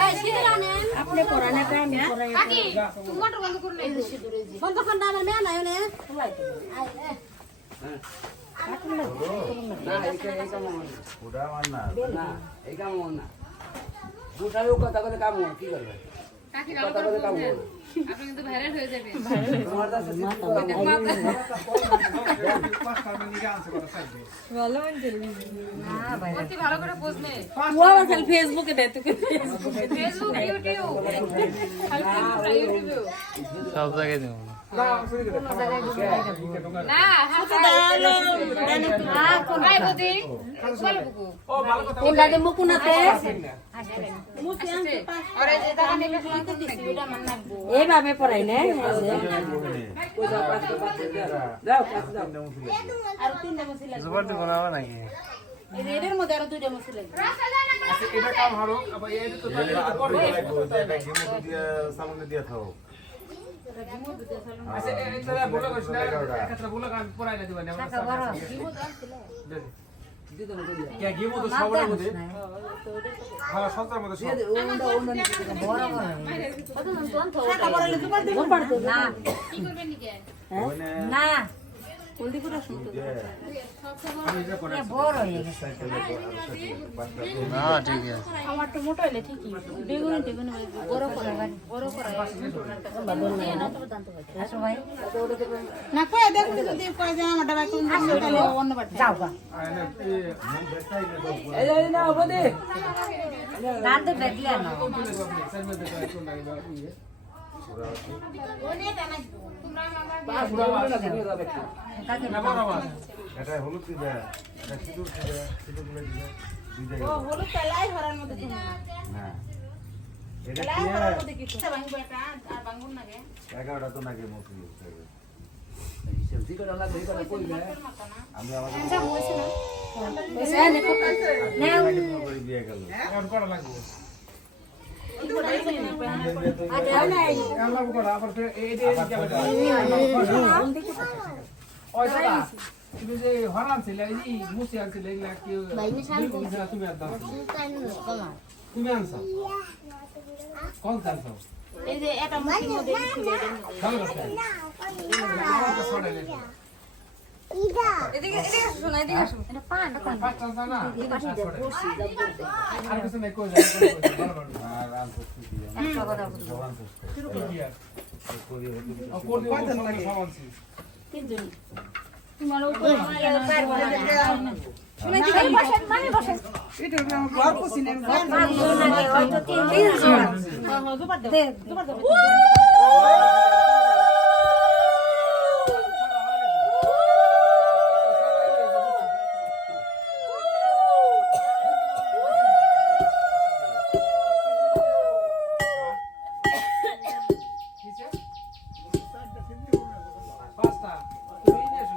এই সিঁদুর আনেন আপনি পড়ান এটা আমি পড়াই কাকি তুমি মোটর বন্ধ করলে এই সিঁদুর এই যে বন্ধ করনা আমার মেয়ে নাই নে লাই তো না এই কাম ওটা আমার না এই কাম না দুটাও কথা কথা কাম কি করবে কাকি ভালো করে বুঝেন আপনি কিন্তু ভাইরাল হয়ে যাবেন তোমার কাছে ভালো মঞ্জুর না ভাই অতি ভালো করে বুঝনে ও আবার ফেসবুকে দেয় তোকে ফেসবুক ইউটিউব খালি ফেসবুক আর ইউটিউব সব জায়গায় দেবো না হাতে দাও না কোন ভাই বুদি বল বুকু ও ভালো কথা কোনটা দে মুকুনাতে আরে এটা আমি ফোন দিছি ওটা মান লাগবো এইভাবে পড়াই না যাও আর তিনটা মশলা জবর দিব না নাকি এর মধ্যে আর দুইটা মশলা আচ্ছা এটা কাম হারো আবার এই তো সামনে দিয়ে থাও আচ্ছা এটা বলে কইছ না একটা বলে কাম পড়াই না দিবা না কে গিমো তো সবার মধ্যে হ্যাঁ সন্তার মধ্যে সব না কি করবেন নিকে না আমি যে করে না ঠিক আছে আমার তো মোটা হইলে ঠিকই বেগুনি বেগুনি বড় করে না কই দেখুন যদি কই যে আমারটা বাকি তাহলে অন্য বাড়ি যাও গা এই না বদে না তো দেখলে না এটা হলুদ দিবে এটা সিঁদুর দিবে সিঁদুর গুলো দিবে দুই জায়গায় ও হলো তেলাই হরার মধ্যে তুমি না এটা তেলাই কি হরার মধ্যে কি ভাঙবো একটা আর ভাঙবো না কে 11টা তো নাকি মুখি হবে সেলফি করে লাগবে করে কই না আমি আমাদের যা হইছে না করে বিয়ে গেল এখন করা লাগবে আচ্ছা আল্লাহ করা আবার এই যে ওই দাদা তুমি যে হরান ছিল এই যে মুসি আনছিল এগুলা কি তুমি আর দাও তুমি আনছো কোন আনছো এই যে এটা মুখের মধ্যে ছিল এটার মধ্যে ভালো কথা আমার তো ছড়াই না এদিকে শোনা এদিকে আসো এটা পান পাঁচটা আনছো না আর কিছু নাই কই যা আর আনছো কি দিয়ে একটা কথা বলি জবান তো কি আর করি হতে ও কোন দিন সব আনছি তিনজন তোমার উপরে শুনে দিকে বসেন মানে বসেন এটা আমি ঘর পছি না হয়তো তিনজন দুবার দাও দুবার দাও পাঁচটা তুমি নিয়ে এসো